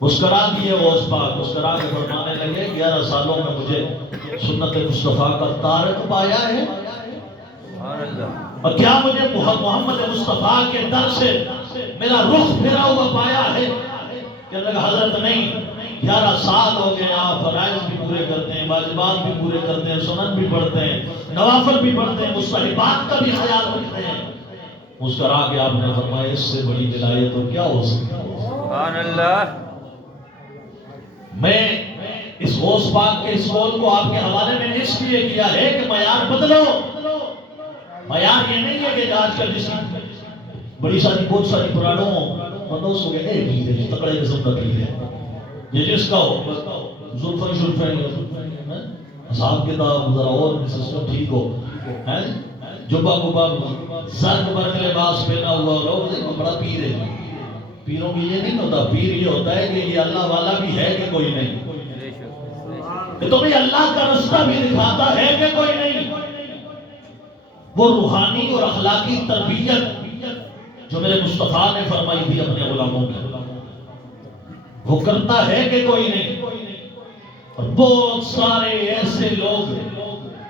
مسکرا دیے غوث پاک، مسکرا کے فرمانے لگے 11 سالوں میں مجھے سنت مصطفیٰ کا تارک پایا ہے، اور کیا مجھے محمد مصطفیٰ کے در سے میرا رخ پھرا ہوا پایا ہے؟ کہنے لگا حضرت نہیں، 11 سال ہو گئے، آپ فرائض بھی پورے کرتے ہیں، واجبات بھی پورے کرتے ہیں، سنن بھی پڑھتے ہیں، نوافل بھی پڑھتے ہیں، مستحبات کا بھی خیال رکھتے ہیں۔ مسکرا کے آپ نے فرمایا اس سے بڑی ولایت تو کیا ہو سکتی ہے؟ سبحان اللہ۔ میں اس غوث پاک کے اس قول کو آپ کے حوالے میں اس لیے کیا ہے کہ معیار بدلو۔ معیار یہ نہیں ہے کہ آج کل جس بڑی ساری بہت ساری پرانوں مندوس ہو گئے اے بھی ہے تکڑے قسم کا بھی ہے، یہ جس کا ہو زلفیں حساب کتاب ذرا اور سسٹم ٹھیک ہو، جبا گبا زرد برق لباس پہنا ہوا لوگ بڑا پیر ہے۔ پیروں کی یہ نہیں ہوتا، پیر یہ ہوتا ہے کہ یہ اللہ والا بھی ہے کہ کوئی نہیں، کہ تمہیں اللہ کا رستہ بھی دکھاتا ہے کہ کوئی نہیں۔ وہ روحانی اور اخلاقی تربیت جو میرے مصطفیٰ نے فرمائی تھی اپنے غلاموں میں، وہ کرتا ہے کہ کوئی نہیں۔ اور بہت سارے ایسے لوگ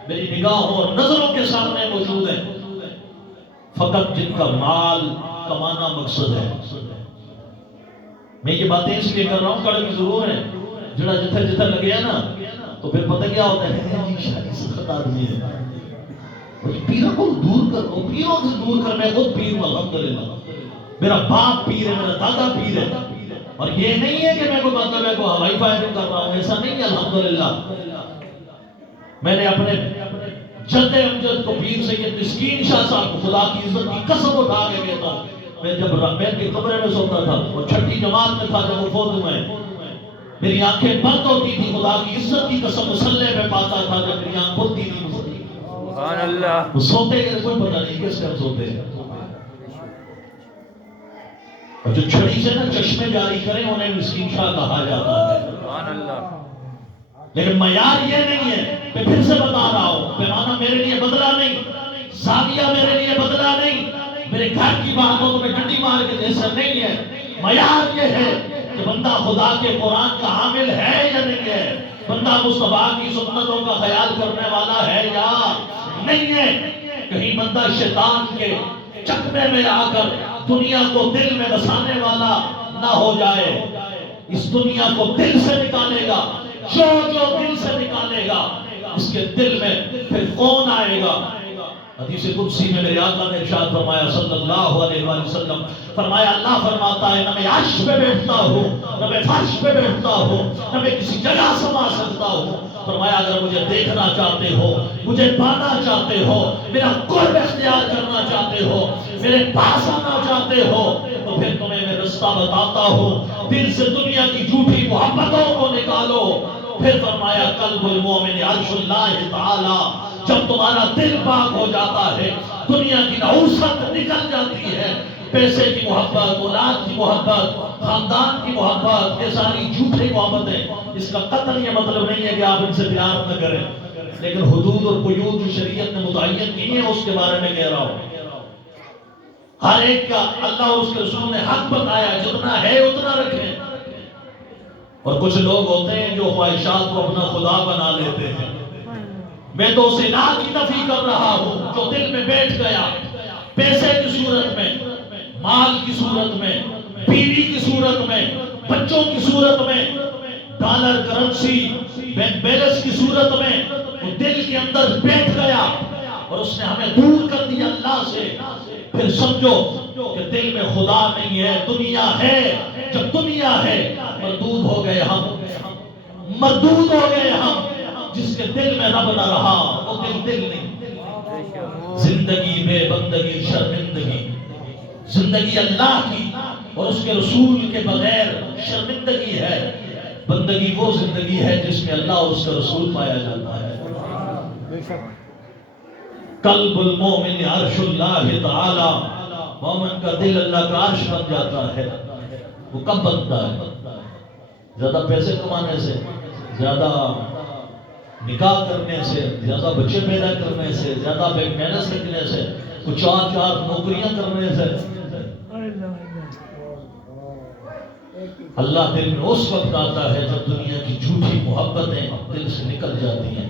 میری نگاہوں اور نظروں کے سامنے موجود ہیں فقط جن کا مال کمانا مقصد ہے۔ میں یہ باتیں اس لیے کر رہا ہوں، کڑک ضرور ہے، جڑا جتھے جتھے لگے ہیں نا تو پھر پتہ کیا ہوتا ہے، جی شاید سخت آدمی ہے، پیروں کو دور کر دو، پیروں سے دور کر، میں خود پیر ہوں الحمدللہ، میرا باپ پیر ہے، میرا دادا پیر ہے، اور یہ نہیں ہے کہ میں کوئی مطلب ہے کوئی ہوائی فائرنگ کر رہا ہوں، ایسا نہیں ہے الحمدللہ۔ میں نے اپنے جد امجد کو پیر سید مسکین شاہ صاحب کو خدا کی عزت کی قسم اٹھا کے کہتا ہوں، میں جب رحمت کے کمرے میں سوتا تھا اور چھٹی جماعت میں تھا جب وہ فوت ہوئے، میری آنکھیں بند ہوتی تھی، خدا کی عزت کی قسم مسلح میں پاتا تھا جب میری آنکھ کھلتی تھی۔ سبحان اللہ۔ وہ سوتے کہ کوئی پتہ نہیں کس ٹائم سوتے ہیں، اور جو چھڑی سے نا چشمے جاری کریں انہیں مسکین شاہ کہا جاتا ہے۔ سبحان اللہ۔ لیکن معیار یہ نہیں ہے، میں پھر سے بتا رہا ہوں، پیمانہ میرے لیے بدلا نہیں، زاویہ میرے لیے بدلا نہیں، میرے گھر کی بات ہو تو میں ڈنڈی مار کے جیسا نہیں ہے۔ معیار یہ ہے کہ بندہ خدا کے قرآن کا حامل ہے یا نہیں ہے، بندہ مصطفیٰ کی سنتوں کا خیال کرنے والا ہے یا نہیں ہے۔ کہیں بندہ شیطان کے چکمے میں آ کر دنیا کو دل میں بسانے والا نہ ہو جائے۔ اس دنیا کو دل سے نکالے گا، جو دل سے نکالے گا اس کے دل میں پھر کون آئے گا۔ حدیث قدسی میں میرے آقا نے ارشاد فرمایا صلی اللہ علیہ وآلہ وسلم، فرمایا اللہ فرماتا ہے نہ میں عرش پہ بیٹھتا ہوں، نہ میں فرش پہ بیٹھتا ہوں، نہ میں کسی جگہ سما سکتا ہوں۔ فرمایا اگر مجھے دیکھنا چاہتے ہو، مجھے پانا چاہتے ہو، میرا قرب اختیار کرنا چاہتے ہو، میرے پاس آنا چاہتے ہو، تو پھر تمہیں میں رستہ بتاتا ہوں، دل سے دنیا کی جھوٹی محبتوں کو نکالو۔ پھر فرمایا قلب المومن عرش اللہ تعالی، جب تمہارا دل پاک ہو جاتا ہے دنیا کی نحوست نکل جاتی ہے، پیسے کی محبت، اولاد کی محبت، خاندان کی محبت، یہ ساری جھوٹی محبتیں۔ اس کا قطعاً یہ مطلب نہیں ہے کہ آپ ان سے پیار نہ کریں، لیکن حدود اور قیود جو شریعت نے متعین کی ہیں اس کے بارے میں کہہ رہا ہوں۔ ہر ایک کا اللہ اور اس کے رسول نے حق بتایا، جتنا ہے اتنا رکھیں۔ اور کچھ لوگ ہوتے ہیں جو خواہشات کو اپنا خدا بنا لیتے ہیں۔ میں تو اس الہ کی نفی کر رہا ہوں جو دل میں بیٹھ گیا، پیسے کی صورت میں، مال کی صورت میں، بیوی کی صورت میں، بچوں کی صورت میں، ڈالر کرنسی بینک بیلنس کی صورت میں، وہ دل کے اندر بیٹھ گیا اور اس نے ہمیں دور کر دیا اللہ سے۔ پھر سمجھو کہ دل میں خدا نہیں ہے، دنیا ہے۔ جب دنیا ہے مردود ہو گئے ہم، مردود ہو گئے ہم۔ جس کے دل میں رب نہ رہا وہ دل نہیں۔ زندگی بے بندگی شرمندگی، زندگی اللہ کی اور اس کے رسول کے بغیر شرمندگی ہے۔ بندگی وہ زندگی ہے جس میں اللہ اور اس کا رسول پایا جاتا ہے۔ قلب المومن عرش اللہ تعالی، مومن کا دل اللہ کا عرش بن جاتا ہے۔ وہ کب بنتا ہے؟ زیادہ پیسے کمانے سے، زیادہ نکاح کرنے سے، زیادہ بچے پیدا کرنے سے، زیادہ بینک بیلنس رکھنے سے، کچھ چار نوکریاں کرنے سے۔ اللہ دل میں اس وقت آتا ہے جب دنیا کی جھوٹی محبتیں دل سے نکل جاتی ہیں،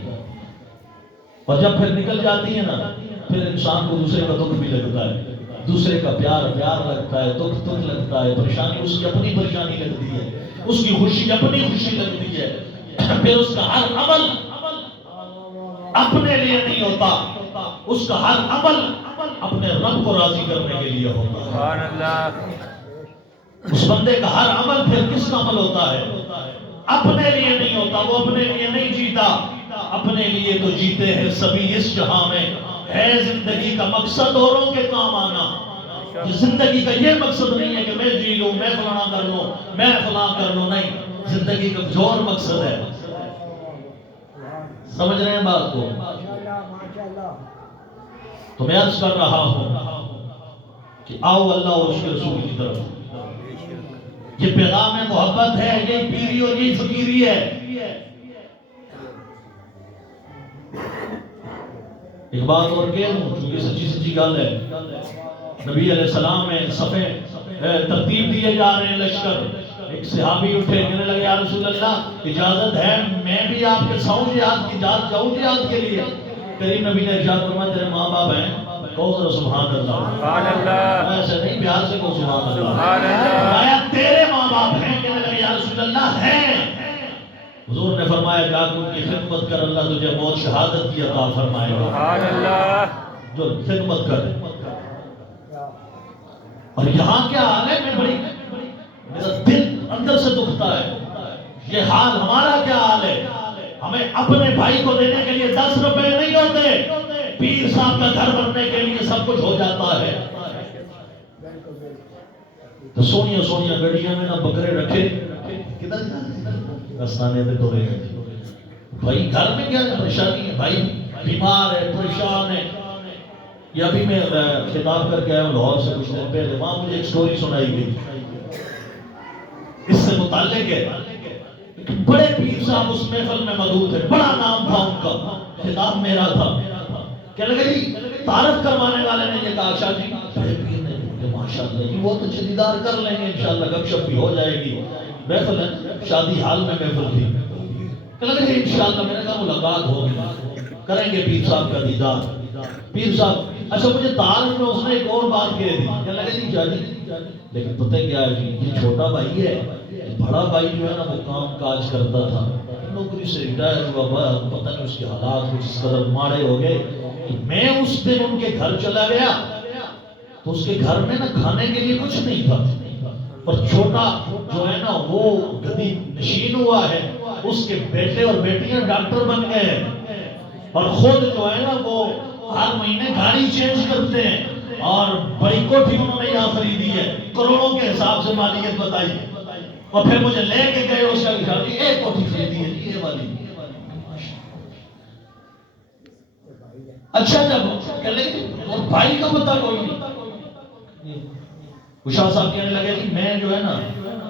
اور جب پھر نکل جاتی ہیں نا، پھر انسان کو دوسرے کا دکھ بھی لگتا ہے، دوسرے کا پیار لگتا ہے، دکھ لگتا ہے، پریشانی اس کی اپنی پریشانی لگتی ہے، اس کی خوشی اپنی خوشی لگتی ہے، پھر اس کا ہر عمل اپنے لیے نہیں ہوتا، اس کا ہر عمل اپنے رب کو راضی کرنے کے لیے ہوتا ہے۔ سبحان اللہ، اس بندے کا ہر عمل پھر کس کا عمل ہوتا ہے؟ اپنے لیے نہیں ہوتا، وہ اپنے لیے نہیں جیتا، اپنے لیے تو جیتے ہیں سبھی اس جہاں میں، ہے زندگی کا مقصد اوروں کے کام آنا۔ زندگی کا یہ مقصد نہیں ہے کہ میں جی لوں، میں فلانا کر لوں، میں فلاں کر لوں، نہیں، زندگی کا جو اور مقصد ہے۔ سمجھ رہے ہیں بات کو؟ تو میں عرض کر رہا ہوں کہ آؤ اللہ اور اس کے رسول کی طرف، یہ پیغام محبت ہے، یہ پیری اور یہ فقیری ہے۔ ایک بات اور کہہ دوں چونکہ سچی گل ہے، نبی علیہ السلام میں صفیں ترتیب دیے جا رہے ہیں، لشکر، ایک صحابی اٹھے، کہنے لگے یا رسول اللہ اجازت ہے میں بھی آپ کے 100 جہاد کی جاؤں جہاد کے لیے؟ کریم نبی نے ارشاد فرمایا تیرے ماں باپ ہیں، کہو ذرا سبحان اللہ، سبحان اللہ، ایسے نہیں پیار سے کہو سبحان اللہ، سبحان اللہ، فرمایا تیرے ماں باپ ہیں؟ کہنے لگے یا رسول اللہ ہیں۔ حضور نے فرمایا جا کے ان کی خدمت کر، اللہ تجھے موت شہادت کی عطا فرمائے گا۔ سبحان اللہ، جو خدمت کر۔ اور یہاں کیا حال ہے، میں بڑی میرا دل اندر سے دکھتا ہے، یہ حال ہمارا کیا حال ہے؟ ہمیں اپنے بھائی کو دینے کے لیے 10 روپے نہیں ہوتے، پیر صاحب کا گھر بننے کے لیے سب کچھ ہو جاتا ہے۔ تو سونیا سونیا گڑیاں میں نہ بکرے رکھے، کدھر رستانے پہ تو رہے بھائی، گھر میں کیا پریشانی ہے؟ بھائی بیمار ہے، پریشان ہے۔ یہ ابھی میں خطاب کر کے آیا ہوں لاہور سے کچھ دن پہلے، وہاں مجھے ایک سٹوری سنائی گئی اس سے متعلق ہے۔ بڑے پیر صاحب اس محفل میں موجود تھے، بڑا نام تھا ان کا، خطاب میرا تھا۔ کہنے لگے جی تعارف کروانے والے نے یہ کہا شاہ جی بڑے پیر نے، ماشاءاللہ جی وہ تو دیدار کر لیں گے انشاءاللہ، گپ شپ بھی ہو جائے گی، محفل ہے شادی حال میں محفل تھی۔ کہنے لگے انشاءاللہ، میں نے کہا ملاقات ہوگی، کریں گے پیر صاحب کا دیدار۔ پیر صاحب اچھا مجھے تعارف میں اس نے ایک اور بات کہہ دی، کہنے لگے جی شاہ جی لیکن پتہ کیا ہے جی، یہ چھوٹا بھائی ہے، بڑا بھائی جو ہے نا وہ کام کاج کرتا تھا، نوکری سے ریٹائر ہوا، پتہ نہیں اس کے حالات کچھ اس قدر ماڑے ہو گئے کہ میں اس دن ان کے گھر چلا گیا تو اس کے گھر میں نا کھانے کے لیے کچھ نہیں تھا، اور چھوٹا جو ہے نا وہ گدی نشین ہوا ہے، اس کے بیٹے اور بیٹیاں ڈاکٹر بن گئے ہیں، اور خود جو ہے نا وہ ہر مہینے گاڑی چینج کرتے ہیں، اور بڑی کوٹھی انہوں نے یہاں خریدی ہے، کروڑوں کے حساب سے مالیت بتائی، اور پھر مجھے لے کے گئے اس کا گھر، ایک کوٹھی خریدی ہے یہ والی۔ اچھا جب کہ لیکن اور بھائی کا پتہ کوئی نہیں۔ شاہ صاحب کہنے لگے کہ میں جو ہے نا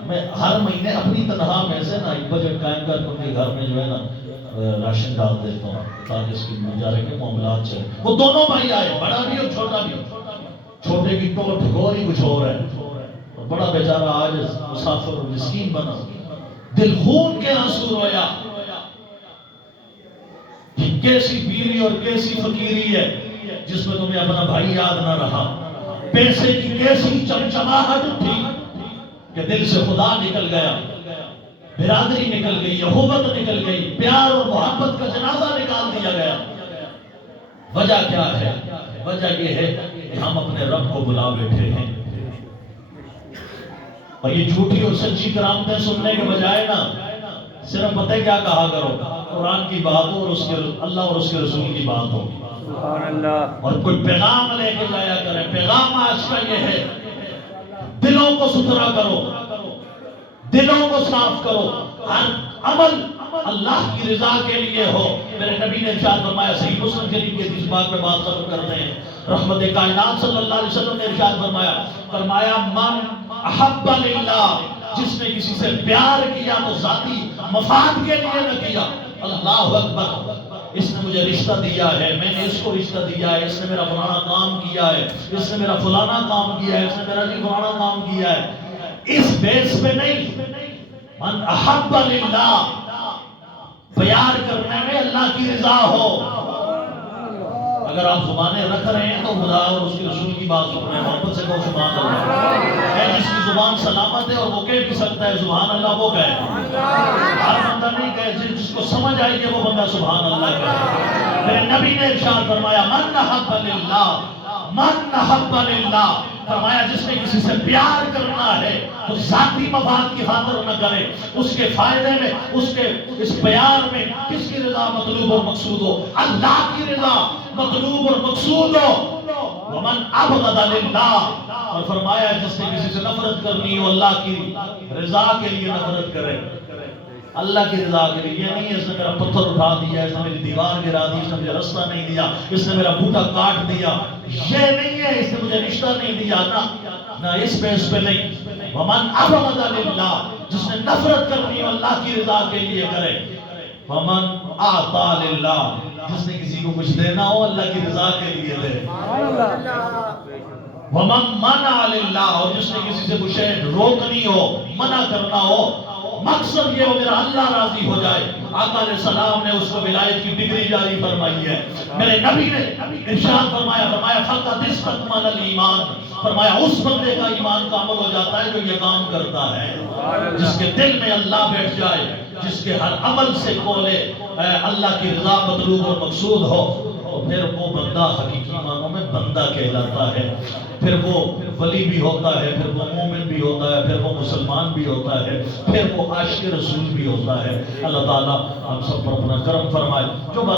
میں ہر مہینے اپنی تنخواہ میں سے نا ایک بجٹ قائم کر کے ان کے گھر میں جو ہے نا راشن ڈال دیتا ہوں تاکہ اس کی گزارے کے معاملات چلے۔ وہ دونوں بھائی آئے، بڑا بھی اور چھوٹا بھی، چھوٹے کی تو ٹھگور ہی کچھ اور ہے، اور بڑا بیچارہ آج مسافر اور مسکین بنا، دل خون کے آنسو رویا کہ کیسی پیری اور کیسی فقیری ہے جس میں تمہیں اپنا بھائی یاد نہ رہا، پیسے کی کیسی چمچماہٹ تھی کہ دل سے خدا نکل گیا، برادری نکل گئی، اخوت نکل گئی، پیار اور محبت کا جنازہ نکال دیا گیا۔ وجہ کیا ہے؟ وجہ یہ ہے کہ ہم اپنے رب کو بلا بیٹھے ہیں، اور یہ جھوٹی اور سچی کرامتیں سننے کے بجائے نا صرف پتہ کیا کہا کرو، قرآن کی بات ہو اور اس کے اللہ اور اس کے رسول کی بات ہو، سبحان اللہ، اور کوئی پیغام لے کے جایا کرے۔ پیغام آج کا یہ ہے دلوں کو ستھرا کرو، دلوں کو صاف کرو، ہر عمل اللہ کی رضا کے لیے ہو۔ میرے نبی نے ارشاد فرمایا، صحیح مسلم شریف کے اس بات پہ بات ختم کرتے ہیں، رحمت کائنات صلی اللہ علیہ وسلم نے ارشاد فرمایا من احب للہ، جس نے کسی سے پیار کیا تو ذاتی مفاد کے لیے نہ کیا، اللہ اکبر، اس نے مجھے رشتہ دیا ہے، میں نے اس کو رشتہ دیا ہے، اس نے میرا فلانا کام کیا ہے، اس نے میرا فلانا کام کیا ہے، اس نے میرا فلانا کام کیا ہے، اس بیس پہ نہیں من احب للہ، پیار کرنے میں اللہ کی رضا ہو۔ اگر آپ زبانیں رکھ رہے ہیں تو خدا اور اس کے رسول کی بات سن رہے ہیں، محبت سے کہو سبحان اللہ۔ ہے جس کی زبان سلامت ہے اور وہ کہہ بھی سکتا ہے سبحان اللہ، وہ کہے۔ ہر بندہ نہیں کہے، جس کو سمجھ آئی کہ وہ بندہ سبحان اللہ کہے۔ میرے نبی نے ارشاد فرمایا من احب للہ، من احب للہ، فرمایا جس نے کسی سے پیار کرنا ہے تو ذاتی مفاد کی خاطر نہ کرے، اس کے فائدے میں، اس کے اس پیار میں کس کی رضا مطلوب اور مقصود ہو؟ اللہ کی رضا مطلوب اور مقصود ہو۔ ومن ابغض للہ، اور فرمایا جس نے کسی سے نفرت کرنی ہو اللہ کی رضا کے لیے نفرت کرے، اللہ کی رضا کے لیے۔ یہ نہیں ہے اس نے میرا پتھر اٹھا دیا، اس نے میری دیوار گرا دی، اس نے مجھے رستہ نہیں دیا، اس نے میرا بوٹا کاٹ دیا، یہ نہیں ہے، اس نے مجھے رشتہ نہیں دیا، نہ اس بیس پہ نہیں۔ ومن ابغض للہ، جس نے نفرت کرنی ہو اللہ کی رضا کے لیے کرے۔ ومن اعطى للہ، جس نے کسی کو کچھ دینا ہو اللہ کی رضا کے لیے دے۔ ومن منع للہ، اور جس نے کسی سے کچھ روکنی ہو، منع کرنا ہو، مقصد یہ ہو میرا اللہ راضی ہو جائے۔ آقا علیہ السلام نے اس کو ولایت کی ڈگری جاری فرمائی ہے۔ میرے نبی نے ارشاد فرمایا فقط استکمل الایمان، فرمایا اس بندے کا ایمان کامل ہو جاتا ہے جو یہ کام کرتا ہے، جس کے دل میں اللہ بیٹھ جائے، جس کے ہر عمل سے کولے اللہ کی رضا مطلوب اور مقصود ہو، تو پھر وہ بندہ حقیقی معنوں میں بندہ کہلاتا ہے۔ پھر وہ ولی بھی ہوتا ہے، پھر وہ مومن بھی ہوتا ہے، پھر وہ مسلمان بھی ہوتا ہے، پھر وہ عاشق رسول بھی ہوتا ہے۔ اللہ تعالیٰ ہم سب پر اپنا کرم فرمائے۔ جو